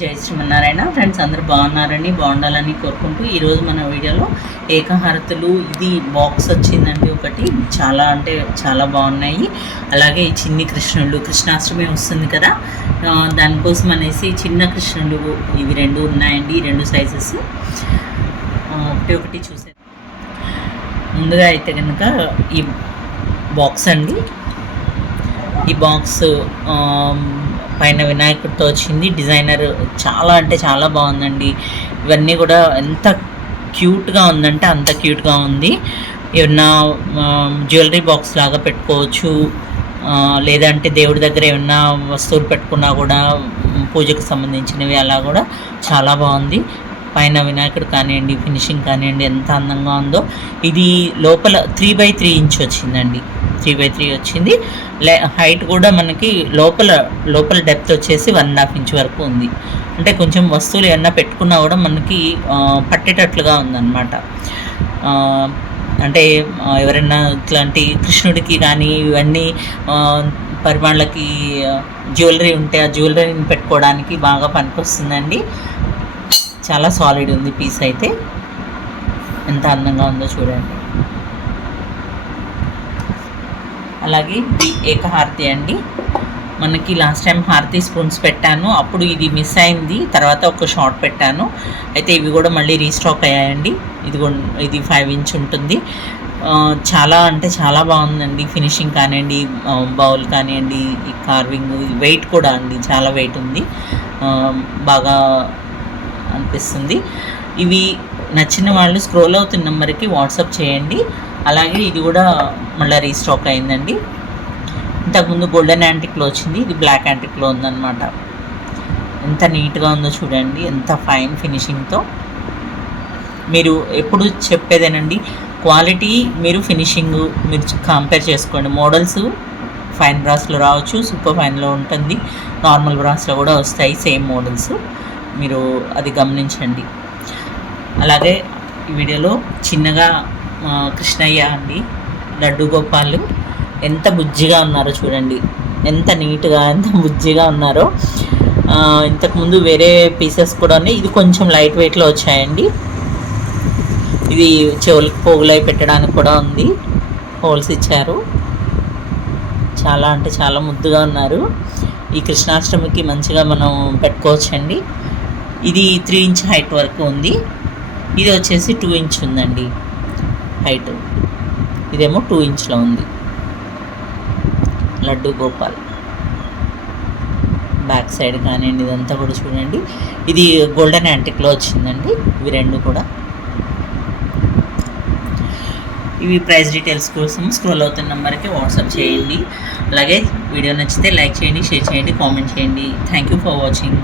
జై శ్రీమన్నారాయణ. ఫ్రెండ్స్ అందరూ బాగున్నారని బాగుండాలని కోరుకుంటూ ఈరోజు మన వీడియోలో ఏకహారతులు ఇది బాక్స్ వచ్చిందండి. ఒకటి చాలా అంటే చాలా బాగున్నాయి. అలాగే ఈ చిన్ని కృష్ణుడు కృష్ణాష్టమి వస్తుంది కదా, దానికోసం అనేసి చిన్న కృష్ణుడు ఇవి రెండు ఉన్నాయండి. ఈ రెండు సైజెస్ ఒకటి చూసే ముందుగా అయితే కనుక ఈ బాక్స్ అండి. ఈ బాక్స్ పైన వినాయకుడితో వచ్చింది. డిజైనర్ చాలా అంటే చాలా బాగుందండి. ఇవన్నీ కూడా ఎంత క్యూట్గా ఉందంటే అంత క్యూట్గా ఉంది. ఏమన్నా జ్యువెలరీ బాక్స్ లాగా పెట్టుకోవచ్చు, లేదంటే దేవుడి దగ్గర ఏమన్నా వస్తువులు పెట్టుకున్నా కూడా పూజకు సంబంధించినవి అలా కూడా చాలా బాగుంది. పైన వినాయకుడు కానివ్వండి, ఫినిషింగ్ కానివ్వండి ఎంత అందంగా ఉందో. ఇది లోపల 3x3 ఇంచ్ వచ్చిందండి. 3x3 వచ్చింది. హైట్ కూడా మనకి లోపల డెప్త్ వచ్చేసి 1.5 ఇంచ్ వరకు ఉంది. అంటే కొంచెం వస్తువులు ఏమన్నా పెట్టుకున్నా కూడా మనకి పట్టేటట్లుగా ఉందన్నమాట. అంటే ఎవరైనా ఇట్లాంటి కృష్ణుడికి కానీ ఇవన్నీ పరిమాణలకి జ్యువెలరీ ఉంటే ఆ జ్యువెలరీని పెట్టుకోవడానికి బాగా పనికొస్తుందండి. చాలా సాలిడ్ ఉంది పీస్ అయితే. ఎంత అందంగా ఉందో చూడండి. అలాగే ఇది ఏకహారతి అండి. మనకి లాస్ట్ టైం హారతి స్పూన్స్ పెట్టాను, అప్పుడు ఇది మిస్ అయింది. తర్వాత ఒక షార్ట్ పెట్టాను, అయితే ఇవి కూడా మళ్ళీ రీస్టాక్ అయ్యాయండి. ఇది 5 ఇంచ్ ఉంటుంది. చాలా అంటే చాలా బాగుందండి. ఫినిషింగ్ కానివ్వండి, బౌల్ కానివ్వండి, ఈ కార్వింగ్, వెయిట్ కూడా అండి చాలా వెయిట్ ఉంది. బాగా అనిపిస్తుంది. ఇవి నచ్చిన వాళ్ళు స్క్రోల్ అవుతున్న నెంబర్కి వాట్సాప్ చేయండి. అలాగే ఇది కూడా మళ్ళీ రీస్టాక్ అయిందండి. ఇంతకుముందు గోల్డెన్ యాంటిక్లో వచ్చింది, ఇది బ్లాక్ యాంటిక్లో ఉందన్నమాట. ఎంత నీట్గా ఉందో చూడండి, ఎంత ఫైన్ ఫినిషింగ్తో. మీరు ఎప్పుడు చెప్పేదేనండి, క్వాలిటీ మీరు ఫినిషింగ్ మీరు కంపేర్ చేసుకోండి. మోడల్స్ ఫైన్ బ్రాస్లో రావచ్చు, సూపర్ ఫైన్లో ఉంటుంది, నార్మల్ బ్రాస్లో కూడా వస్తాయి సేమ్ మోడల్స్. మీరు అది గమనించండి. అలాగే ఈ వీడియోలో చిన్నగా కృష్ణయ్య అండి, లడ్డు గోపాలు ఎంత బుజ్జిగా ఉన్నారో చూడండి, ఎంత నీట్గా ఎంత బుజ్జిగా ఉన్నారో. ఇంతకుముందు వేరే పీసెస్ కూడా ఉన్నాయి. ఇది కొంచెం లైట్ వెయిట్లో వచ్చాయండి. ఇది చెవులకు పోగులై పెట్టడానికి కూడా ఉంది, హోల్స్ ఇచ్చారు. చాలా అంటే చాలా ముద్దుగా ఉన్నారు. ఈ కృష్ణాష్టమికి మంచిగా మనం పెట్టుకోవచ్చండి. ఇది 3 ఇంచ్ హైట్ వరకు ఉంది. ఇది వచ్చేసి 2 ఇంచ్ ఉందండి హైట్. ఇదేమో 2 ఇంచ్లో ఉంది. లడ్డు గోపాల్ బ్యాక్ సైడ్ కానివ్వండి, ఇదంతా కూడా చూడండి. ఇది గోల్డెన్ యాంటిక్లో వచ్చిందండి. ఇవి రెండు కూడా. ఇవి ప్రైస్ డీటెయిల్స్ కోసం స్క్రోల్ అవుతున్న నెంబర్కి వాట్సాప్ చేయండి. అలాగే వీడియో నచ్చితే లైక్ చేయండి, షేర్ చేయండి, కామెంట్ చేయండి. Thank you for watching.